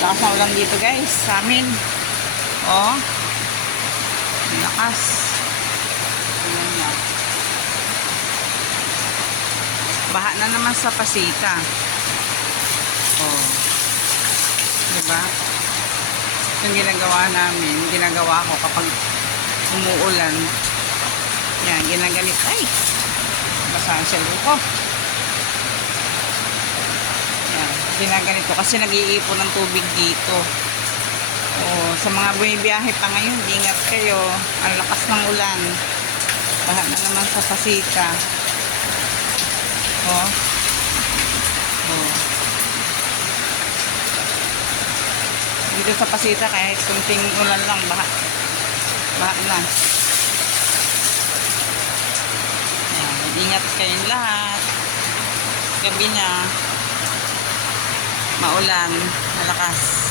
Lakas na dito guys, sa amin. Oh. Lakas. Tingnan niyo. Baha na naman sa pasika. Oh. Diba? Yung ginagawa namin, ginagawa ko kapag umuulan. Yan, ginaganit. Ay! Basa ang cellphone ko. Yan, ginaganito kasi nag-iipon ng tubig dito. Oh, sa mga bumibiyahe pa ngayon, ingat kayo. Ang lakas ng ulan. Baha na naman sa pasika. Oh. Oh. Dito sa pasita kahit kunting ulan lang, baha. Baha na. Yan, ingat kayong lahat. Gabi na. Maulan, malakas.